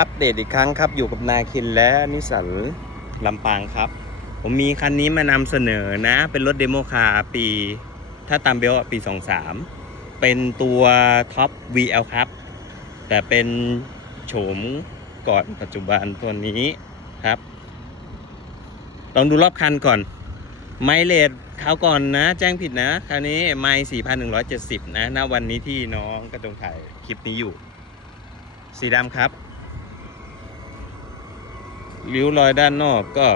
อัปเดตอีกครั้งครับ อยู่กับนาคินและนิสันลำปางครับ ผมมีคันนี้มานำเสนอนะ เป็นรถเดโมคาร์ปี ถ้าตามเบลอะปี 23 เป็นตัวท็อป VL ครับ แต่เป็นโฉมก่อนปัจจุบันตัวนี้ครับ ลองดูรอบคันก่อน ไมเลดคราก่อนนะ แจ้งผิดนะคราวนี้ไมล์4,170 นะณวันนี้ที่น้องกระจงถ่ายคลิปนี้อยู่ สีดำครับ ริ้วรอยด้านนอกก็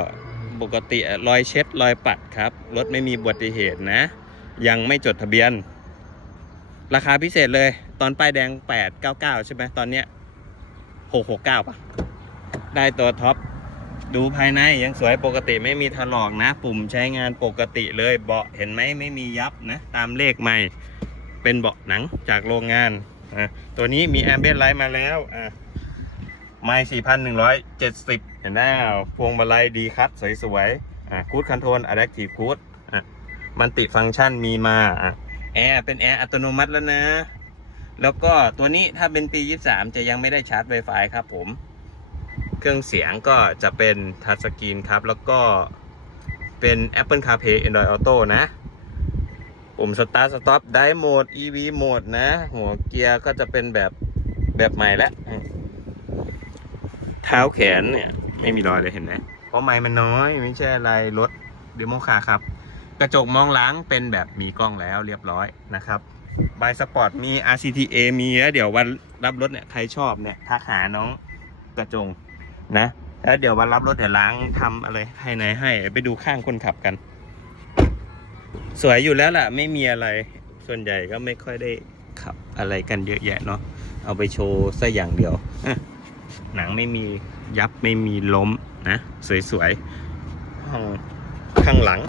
ปกติรอยเช็ดรอยปัดครับ รถไม่มีอุบัติเหตุนะ ยังไม่จดทะเบียน ราคาพิเศษเลย ตอนป้ายแดง 899 ใช่ไหมตอนเนี้ย669ป่ะ ได้ตัวท็อป ดูภายในยังสวยปกติไม่มีถลอกนะ ปุ่มใช้งานปกติเลยเบาะเห็นไหมไม่มียับนะ ตามเลขใหม่ เป็นเบาะหนังจากโรงงานอะตัวนี้มีแอมเบ t ไลท์มาแล้วอะ ไม่4,170เห็นไหมพวงมาลัยดีคัดสวยๆอะคูดคอนโทรลอะแด t ทีฟคูดอะมันติฟังก์ชันมีมาอะแอร์เป็นแอร์อัตโนมัติแล้วนะ แล้วก็ตัวนี้ถ้าเป็นปี 23 จะยังไม่ได้ชาร์จ Wi-Fi ครับผม เครื่องเสียงก็จะเป็นทัชสกรีนครับ แล้วก็เป็น Apple CarPlay Android Auto นะปุ่ม Start Stop ได้โหมด EV โหมดนะ หัวเกียร์ก็จะเป็นแบบแบบใหม่แล้ว เท้าแขนเนี่ย ไม่มีรอยเลยเห็นไหมเพราะไม้มันน้อย ไม่ใช่อะไรรถเดโมคาครับ กระจกมองหล้างเป็นแบบมีกล้องแล้วเรียบร้อยนะครับบายสปอร์ตมี RCTA มีแล้วเดี๋ยววันรับรถเนี่ยใครชอบเนี่ยทักหาน้องกระจงนะแล้วเดี๋ยววันรับรถเดี๋ยวล้างทำอะไรภายในให้ไปดูข้างคนขับกัน สวยอยู่แล้วล่ะ ไม่มีอะไรส่วนใหญ่ก็ไม่ค่อยได้ขับอะไรกันเยอะแยะเนาะเอาไปโชว์ซะอย่างเดียวอะ หนังไม่มียับไม่มีล้มนะ สวยๆห้องข้างหลัง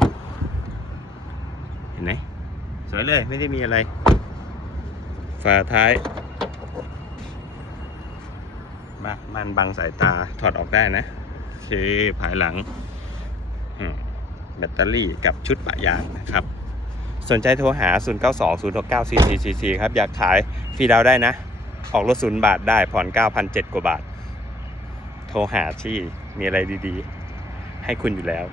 เห็นไหมสวยเลยไม่ได้มีอะไร ฝาท้ายบ้ามันบังสายตาถอดออกได้นะโอเคภายหลังแบตเตอรี่กับชุดปะยางนะครับ สนใจโทรหา 0 9 2 0 6 9 4 4 4 4 ครับ อยากขายฟรีดาวได้นะ ออกรถศูนย์บาทได้ผ่อน9,007กว่าบาท ทรหาที่มีอะไรดีๆ ให้คุณอยู่แล้ว